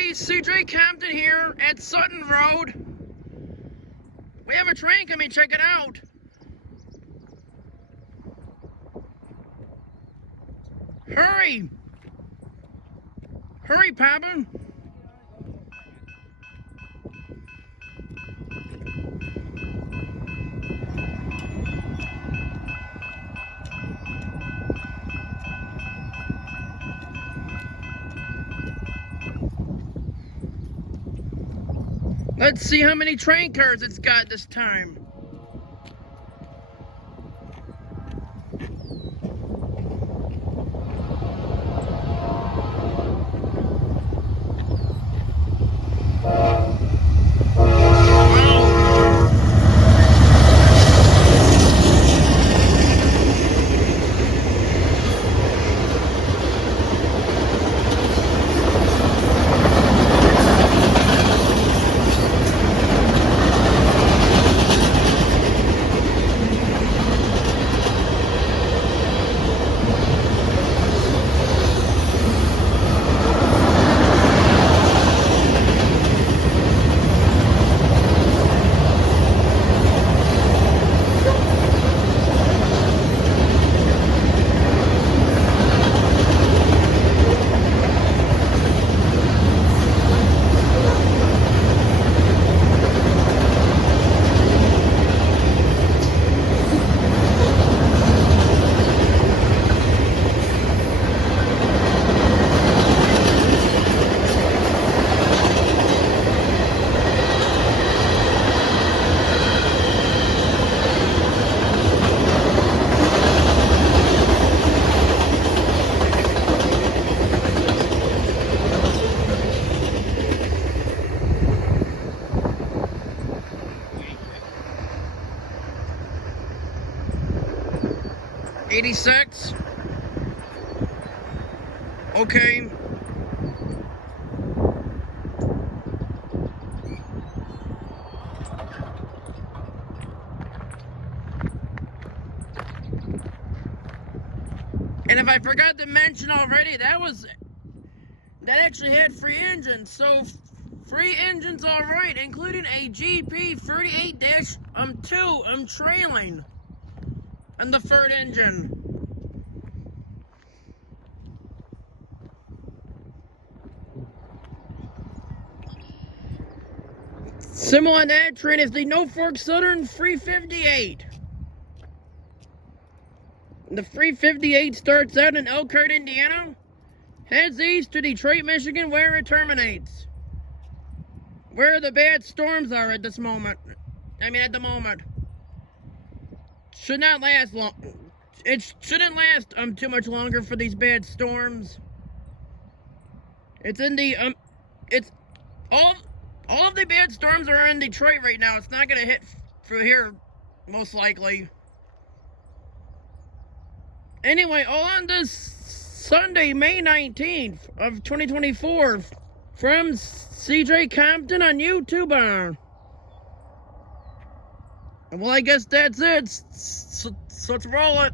everybody, CJ Compton here at Sutton Road. We have a train coming, check it out. Hurry! Hurry, Papa! Let's see how many train cars it's got this time. '86. Okay. And if I forgot to mention already, that actually had free engines. So free engines, all right, including a GP 38-2. I'm trailing on the third engine. Similar on that train is the Norfolk Southern 358. The 358 starts out in Elkhart, Indiana, heads east to Detroit, Michigan, where it terminates. Where the bad storms are at this moment. At the moment. Should not last long. It shouldn't last too much longer for these bad storms. It's in the it's all of the bad storms are in Detroit right now. It's not gonna hit through here, most likely. Anyway, all on this Sunday, May 19th of 2024, from CJ Compton on YouTube. Well, I guess that's it. So let's roll it.